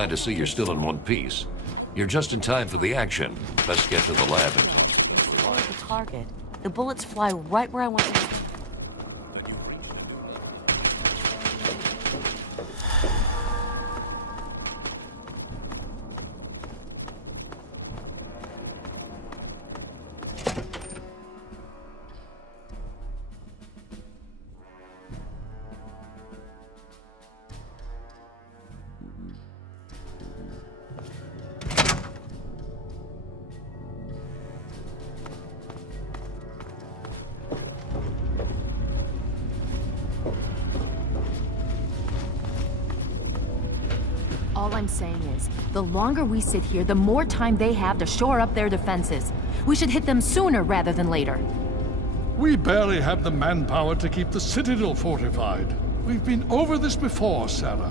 glad to see you're still in one piece. You're just in time for the action. Let's get to the lab and talk. Explore the target. The bullets fly right where I want them to. All I'm saying is, the longer we sit here, the more time they have to shore up their defenses. We should hit them sooner rather than later. We barely have the manpower to keep the Citadel fortified. We've been over this before, Sarah.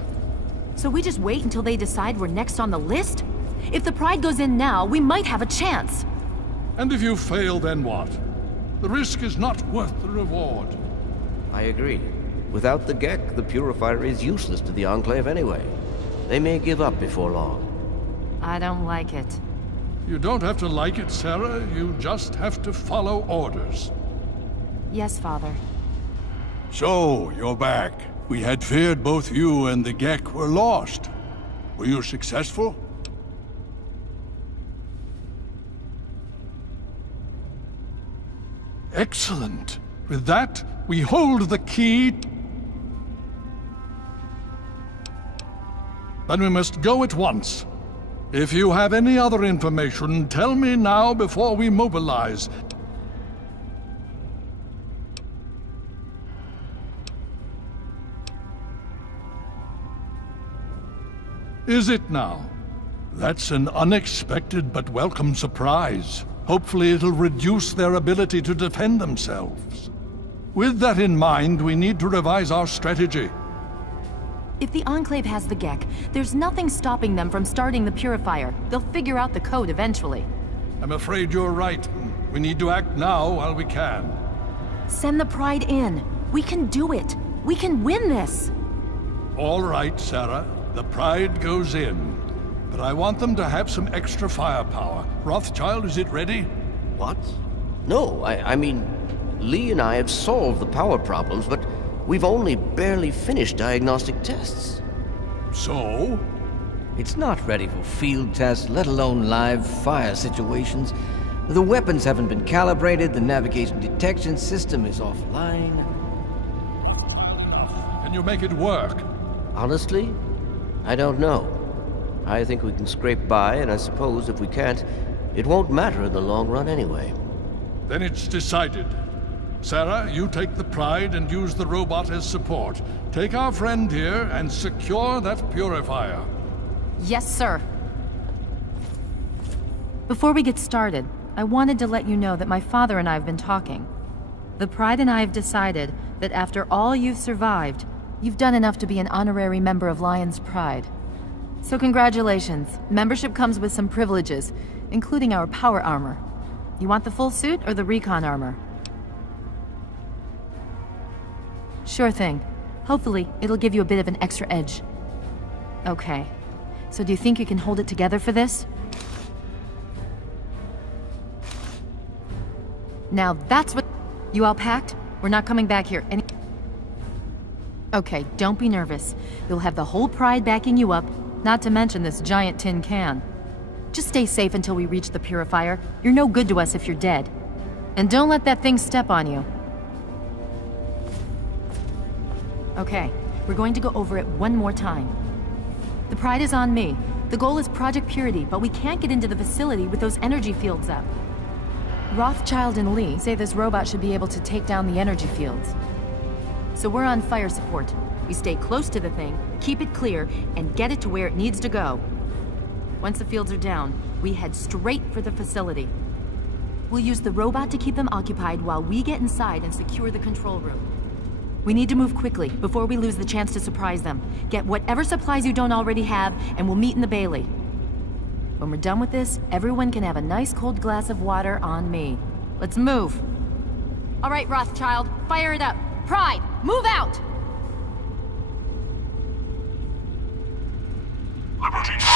So we just wait until they decide we're next on the list? If the Pride goes in now, we might have a chance. And if you fail, then what? The risk is not worth the reward. I agree. Without the Gek, the Purifier is useless to the Enclave anyway. They may give up before long. I don't like it. You don't have to like it, Sarah. You just have to follow orders. Yes, Father. So, you're back. We had feared both you and the Gek were lost. Were you successful? Excellent. With that, we hold the key. Then we must go at once. If you have any other information, tell me now before we mobilize. Is it now? That's an unexpected but welcome surprise. Hopefully it'll reduce their ability to defend themselves. With that in mind, we need to revise our strategy. If the Enclave has the Gek, there's nothing stopping them from starting the Purifier. They'll figure out the code eventually. I'm afraid you're right. We need to act now while we can. Send the Pride in. We can do it. We can win this. All right, Sarah. The Pride goes in. But I want them to have some extra firepower. Rothschild, is it ready? What? No, I mean, Lee and I have solved the power problems, but we've only barely finished diagnostic tests. So? It's not ready for field tests, let alone live fire situations. The weapons haven't been calibrated, the navigation detection system is offline. Can you make it work? Honestly, I don't know. I think we can scrape by, and I suppose if we can't, it won't matter in the long run anyway. Then it's decided. Sarah, you take the Pride and use the robot as support. Take our friend here and secure that Purifier. Yes, sir. Before we get started, I wanted to let you know that my father and I have been talking. The Pride and I have decided that after all you've survived, you've done enough to be an honorary member of Lion's Pride. So congratulations. Membership comes with some privileges, including our power armor. You want the full suit or the recon armor? Sure thing. Hopefully, it'll give you a bit of an extra edge. Okay. So do you think you can hold it together for this? Now that's what... You all packed? We're not coming back here any... Okay, don't be nervous. You'll have the whole Pride backing you up, not to mention this giant tin can. Just stay safe until we reach the Purifier. You're no good to us if you're dead. And don't let that thing step on you. Okay, we're going to go over it one more time. The Pride is on me. The goal is Project Purity, but we can't get into the facility with those energy fields up. Rothschild and Lee say this robot should be able to take down the energy fields. So we're on fire support. We stay close to the thing, keep it clear, and get it to where it needs to go. Once the fields are down, we head straight for the facility. We'll use the robot to keep them occupied while we get inside and secure the control room. We need to move quickly before we lose the chance to surprise them. Get whatever supplies you don't already have, and we'll meet in the Bailey. When we're done with this, everyone can have a nice cold glass of water on me. Let's move. All right, Rothschild, fire it up. Pride, move out! Liberty.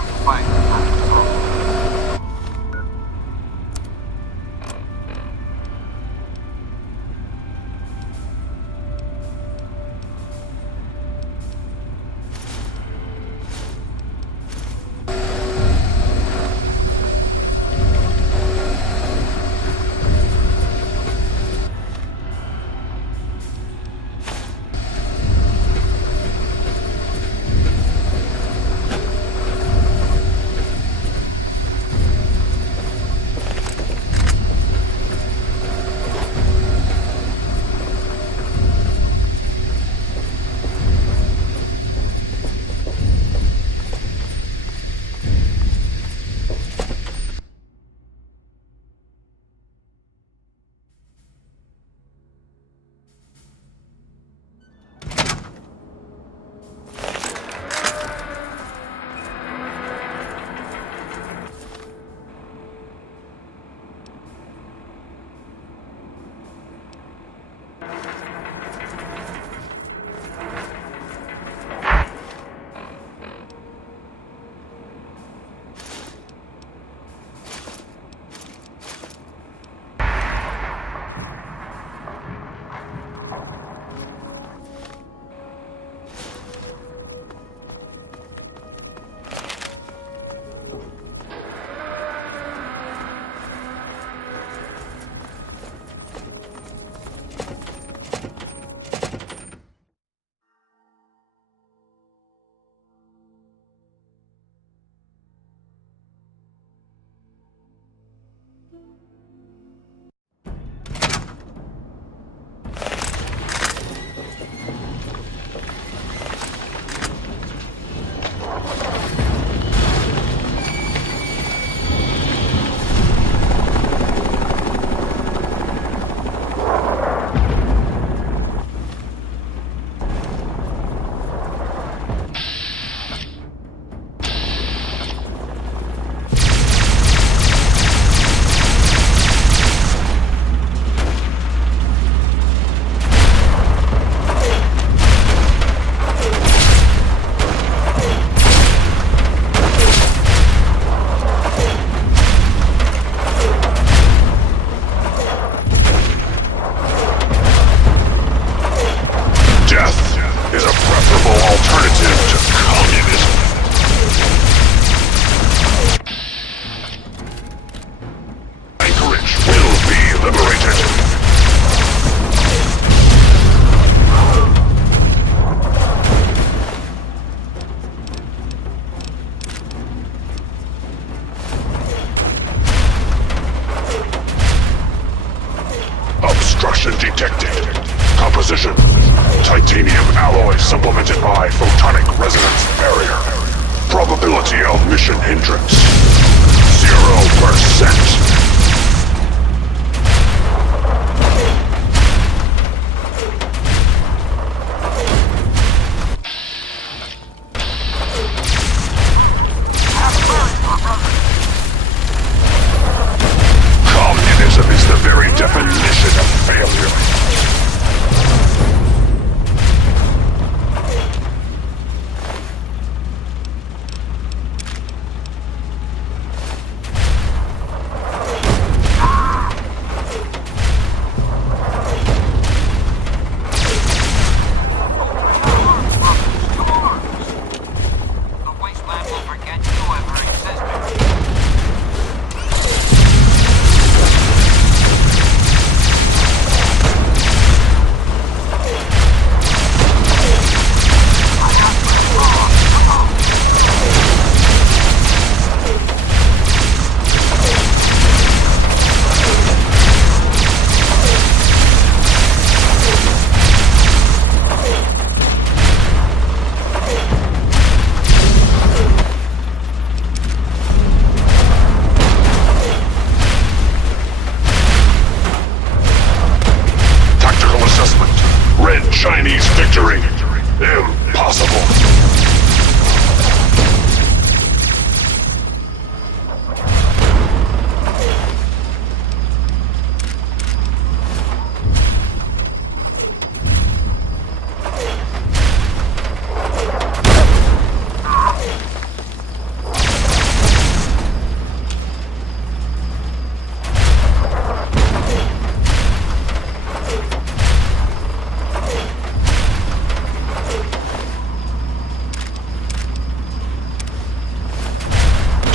Time to fight. Obstruction detected. Composition: titanium alloy supplemented by photonic resonance barrier. Probability of mission hindrance: 0%. Communism is the very definition of failure.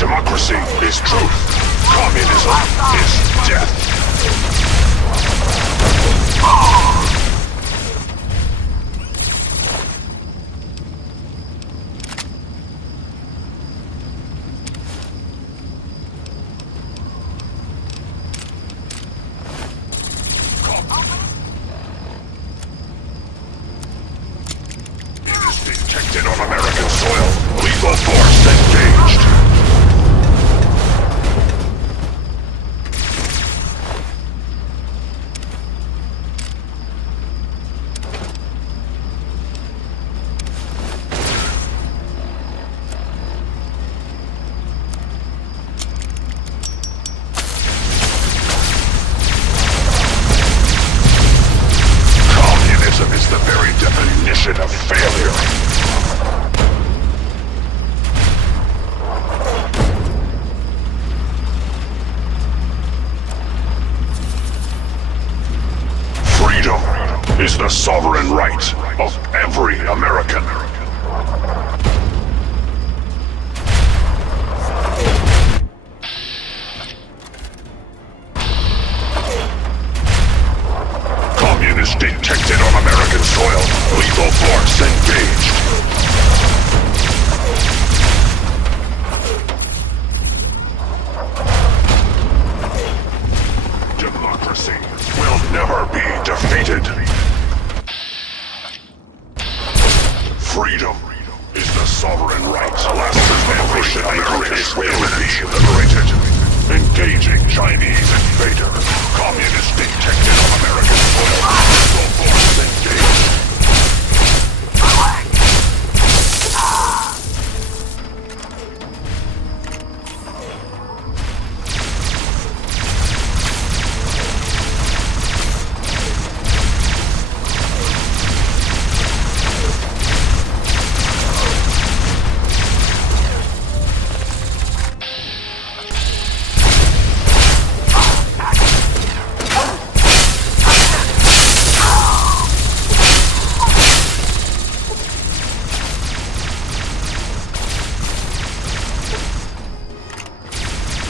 Democracy is truth. Communism is death. Detected on American soil. Lethal force engaged. Communism is the very definition of failure. Freedom is the sovereign right of every American. Communist detected on American soil. Lethal force engaged. Democracy will never be defeated. Freedom is the sovereign right. Last every American will be liberated. Engaging Chinese invader. Communist detected on American soil. Lethal force engaged.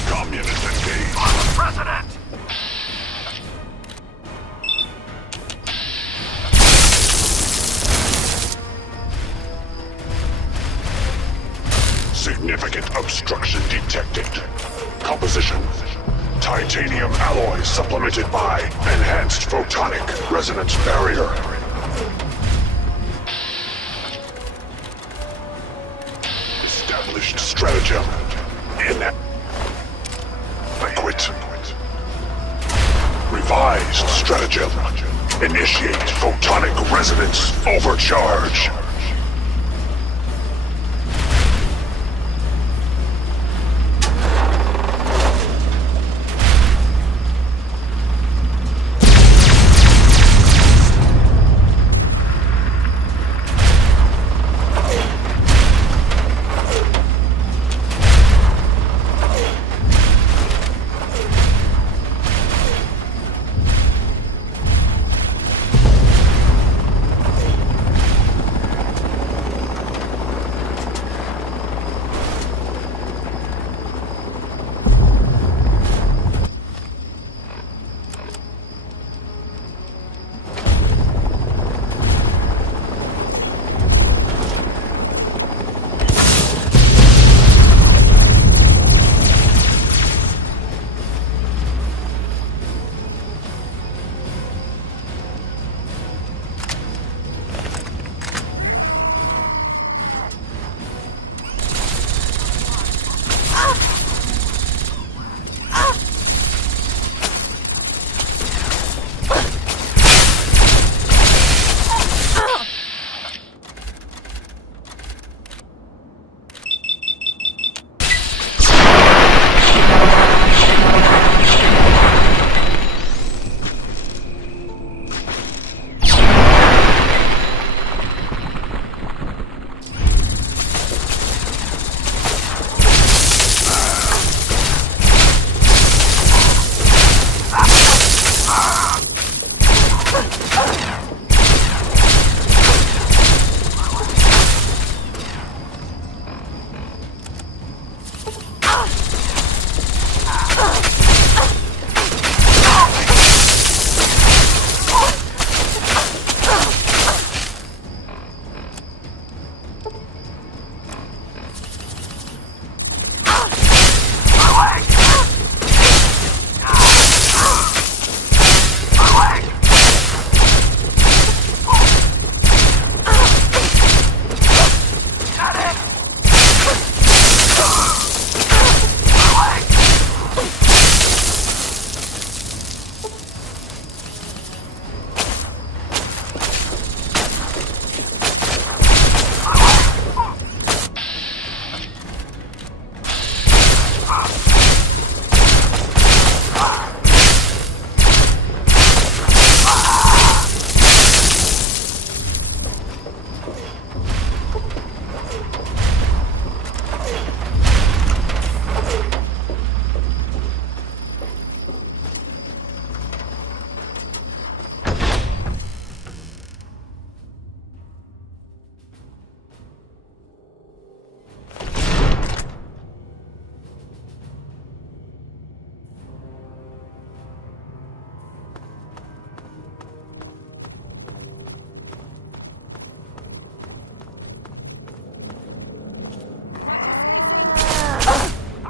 Communist engaged. President! Significant obstruction detected. Composition: titanium alloy supplemented by enhanced photonic resonance barrier. Established stratagem. Inadequate. Revised stratagem. Initiate photonic resonance overcharge.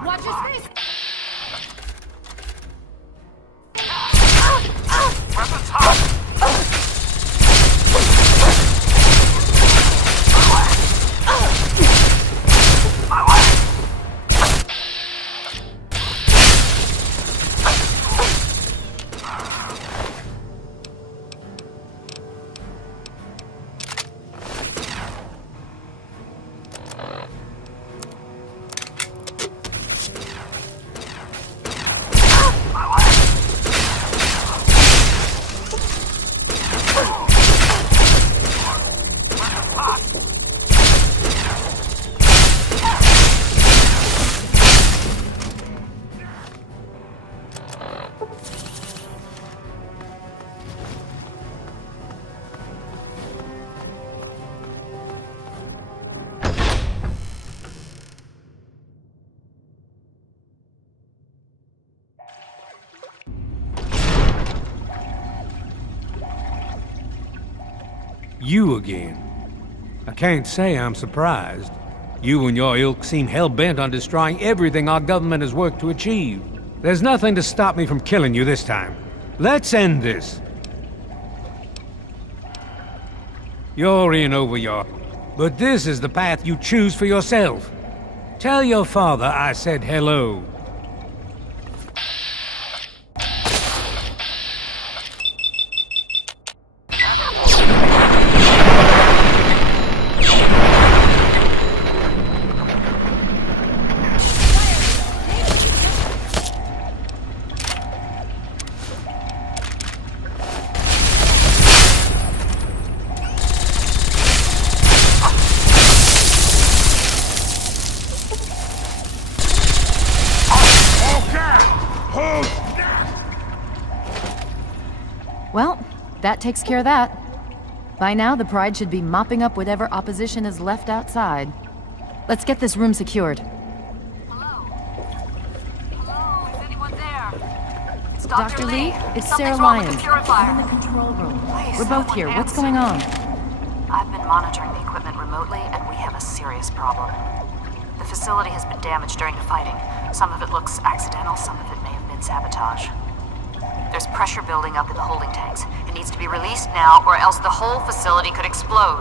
Watch your space! Weapons hot! You again. I can't say I'm surprised. You and your ilk seem hell-bent on destroying everything our government has worked to achieve. There's nothing to stop me from killing you this time. Let's end this. You're in over your... But this is the path you choose for yourself. Tell your father I said hello. Well, that takes care of that. By now, the Pride should be mopping up whatever opposition is left outside. Let's get this room secured. Hello? Hello? Is anyone there? It's Dr. Lee, it's Something's Sarah wrong with Lyons. the Purifier. I'm in the control room. Please, We're both someone here. What's answer. going on? I've been monitoring the equipment remotely, and we have a serious problem. The facility has been damaged during the fighting. Some of it looks accidental, some of it may have been sabotage. There's pressure building up in the holding tanks. It needs to be released now, or else the whole facility could explode.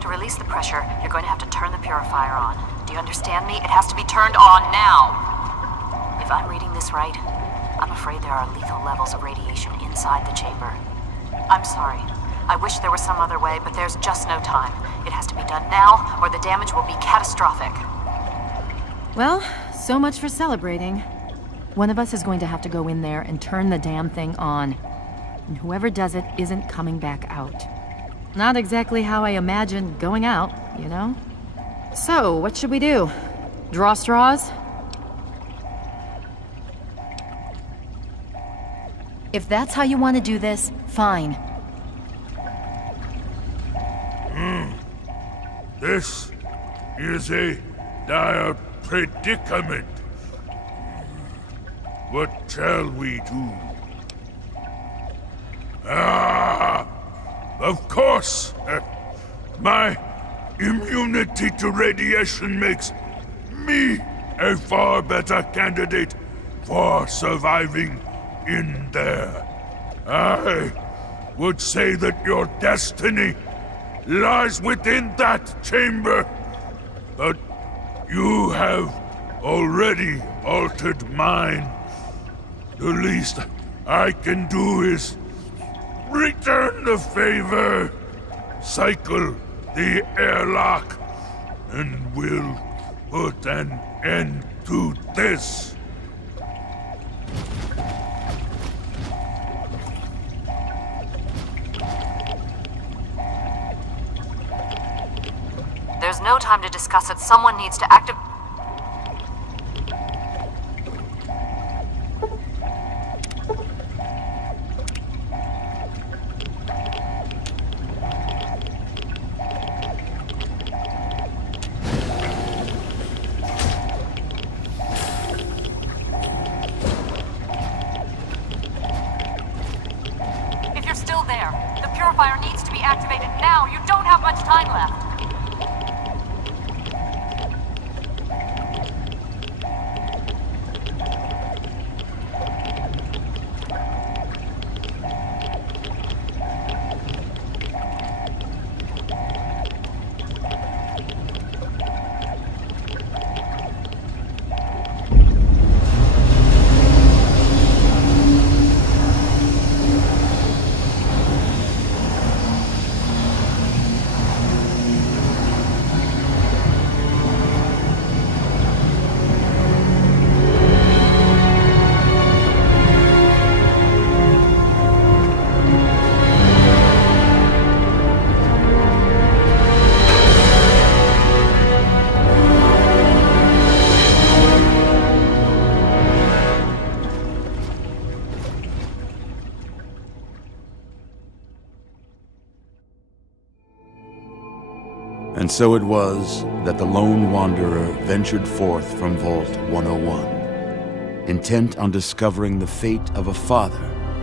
To release the pressure, you're going to have to turn the purifier on. Do you understand me? It has to be turned on now. If I'm reading this right, I'm afraid there are lethal levels of radiation inside the chamber. I'm sorry. I wish there was some other way, but there's just no time. It has to be done now, or the damage will be catastrophic. Well, so much for celebrating. One of us is going to have to go in there and turn the damn thing on. And whoever does it isn't coming back out. Not exactly how I imagined going out, you know? So, what should we do? Draw straws? If that's how you want to do this, fine. This is a dire predicament. What shall we do? Of course! My immunity to radiation makes me a far better candidate for surviving in there. I would say that your destiny lies within that chamber, but you have already altered mine. The least I can do is return the favor, cycle the airlock, and we'll put an end to this. There's no time to discuss it. Someone needs to activate. If you're still there, the Purifier needs to be activated now. You don't have much time left. And so it was that the lone wanderer ventured forth from Vault 101, intent on discovering the fate of a father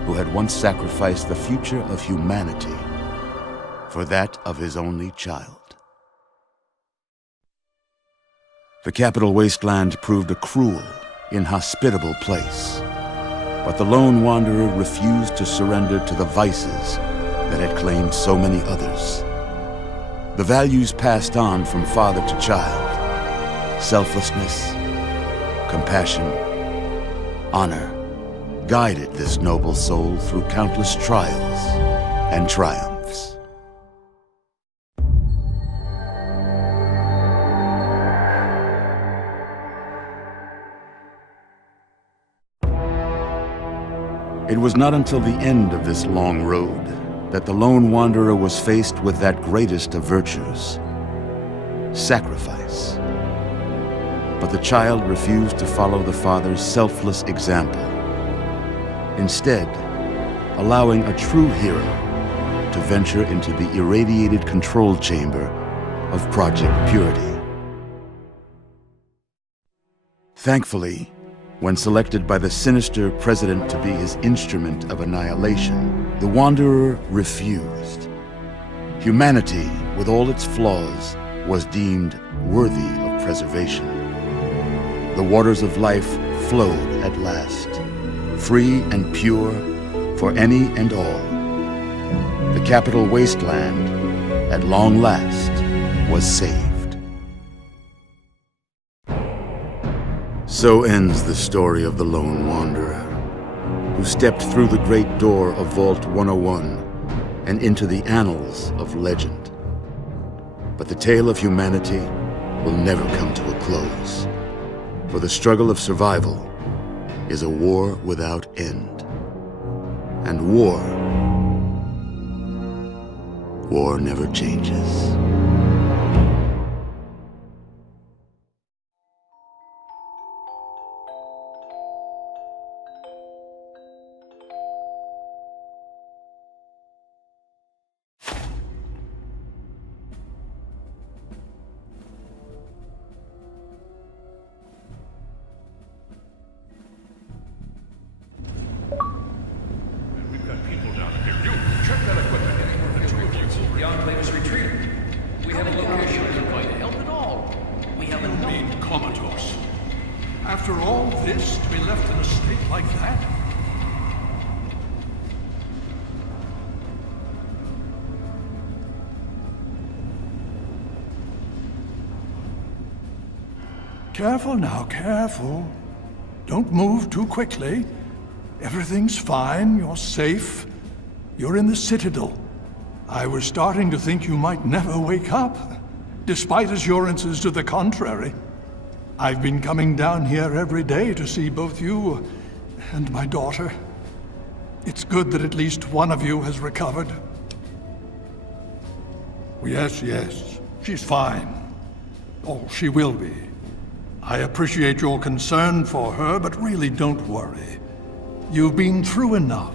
who had once sacrificed the future of humanity for that of his only child. The capital wasteland proved a cruel, inhospitable place, but the lone wanderer refused to surrender to the vices that had claimed so many others. The values passed on from father to child, selflessness, compassion, honor, guided this noble soul through countless trials and triumphs. It was not until the end of this long road that the lone wanderer was faced with that greatest of virtues, sacrifice. But the child refused to follow the father's selfless example, instead allowing a true hero to venture into the irradiated control chamber of Project Purity. Thankfully, when selected by the sinister president to be his instrument of annihilation, the Wanderer refused. Humanity, with all its flaws, was deemed worthy of preservation. The waters of life flowed at last, free and pure for any and all. The capital wasteland, at long last, was saved. So ends the story of the lone wanderer, who stepped through the great door of Vault 101 and into the annals of legend. But the tale of humanity will never come to a close, for the struggle of survival is a war without end. And war never changes. After all this, to be left in a state like that? Careful now, careful. Don't move too quickly. Everything's fine, you're safe. You're in the Citadel. I was starting to think you might never wake up, despite assurances to the contrary. I've been coming down here every day to see both you and my daughter. It's good that at least one of you has recovered. Yes, yes. She's fine. Oh, she will be. I appreciate your concern for her, but really don't worry. You've been through enough.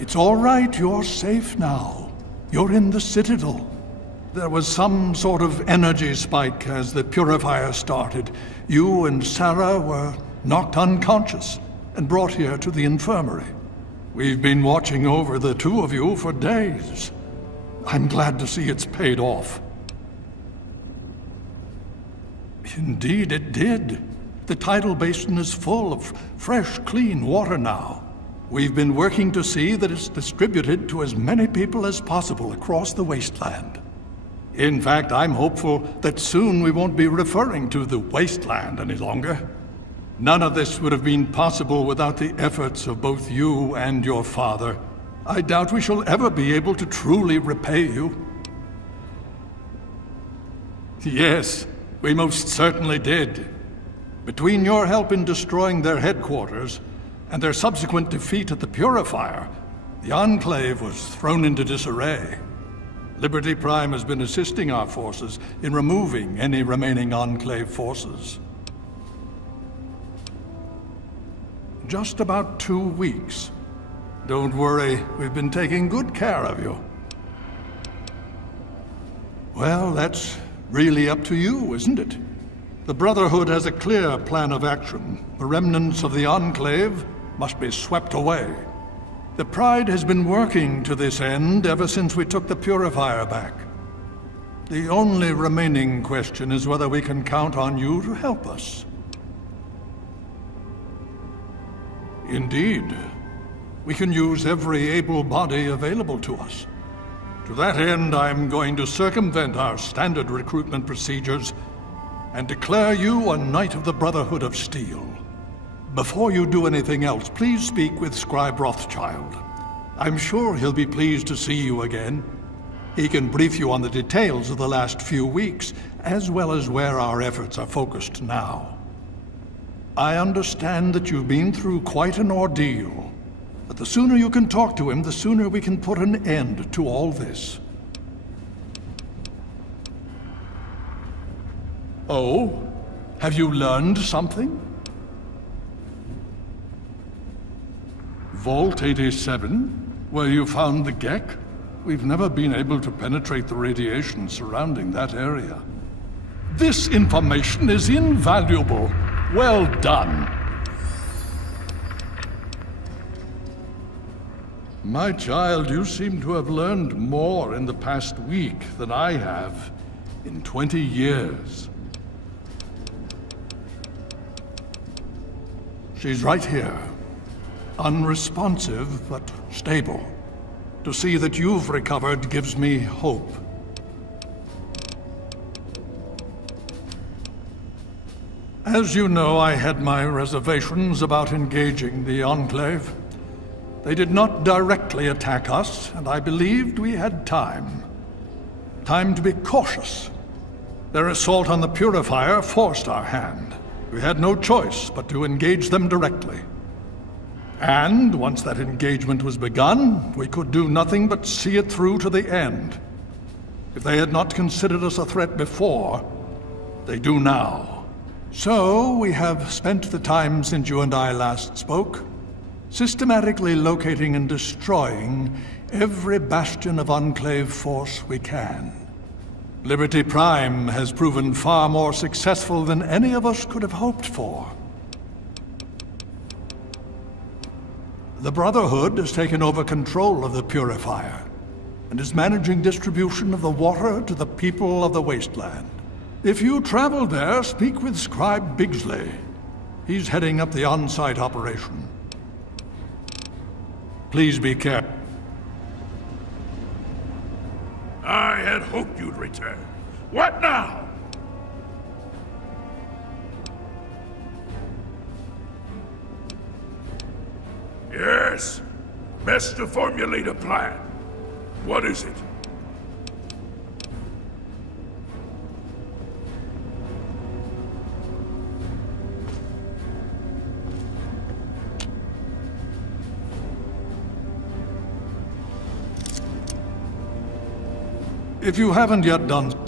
It's all right, you're safe now. You're in the Citadel. There was some sort of energy spike as the Purifier started. You and Sarah were knocked unconscious and brought here to the infirmary. We've been watching over the two of you for days. I'm glad to see it's paid off. Indeed it did. The tidal basin is full of fresh, clean water now. We've been working to see that it's distributed to as many people as possible across the wasteland. In fact, I'm hopeful that soon we won't be referring to the wasteland any longer. None of this would have been possible without the efforts of both you and your father. I doubt we shall ever be able to truly repay you. Yes, we most certainly did. Between your help in destroying their headquarters and their subsequent defeat at the Purifier, the Enclave was thrown into disarray. Liberty Prime has been assisting our forces in removing any remaining Enclave forces. Just about 2 weeks. Don't worry, we've been taking good care of you. Well, that's really up to you, isn't it? The Brotherhood has a clear plan of action. The remnants of the Enclave must be swept away. The Pride has been working to this end ever since we took the Purifier back. The only remaining question is whether we can count on you to help us. Indeed. We can use every able body available to us. To that end, I'm going to circumvent our standard recruitment procedures and declare you a Knight of the Brotherhood of Steel. Before you do anything else, please speak with Scribe Rothschild. I'm sure he'll be pleased to see you again. He can brief you on the details of the last few weeks, as well as where our efforts are focused now. I understand that you've been through quite an ordeal, but the sooner you can talk to him, the sooner we can put an end to all this. Oh? Have you learned something? Vault 87? Where you found the Gek? We've never been able to penetrate the radiation surrounding that area. This information is invaluable. Well done. My child, you seem to have learned more in the past week than I have in 20 years. She's right here. Unresponsive, but stable. To see that you've recovered gives me hope. As you know, I had my reservations about engaging the Enclave. They did not directly attack us, and I believed we had time. Time to be cautious. Their assault on the Purifier forced our hand. We had no choice but to engage them directly. And once that engagement was begun, we could do nothing but see it through to the end. If they had not considered us a threat before, they do now. So, we have spent the time since you and I last spoke, systematically locating and destroying every bastion of Enclave force we can. Liberty Prime has proven far more successful than any of us could have hoped for. The Brotherhood has taken over control of the Purifier, and is managing distribution of the water to the people of the wasteland. If you travel there, speak with Scribe Bigsley. He's heading up the on-site operation. Please be careful. I had hoped you'd return. What now? Yes. Best to formulate a plan. What is it? If you haven't yet done,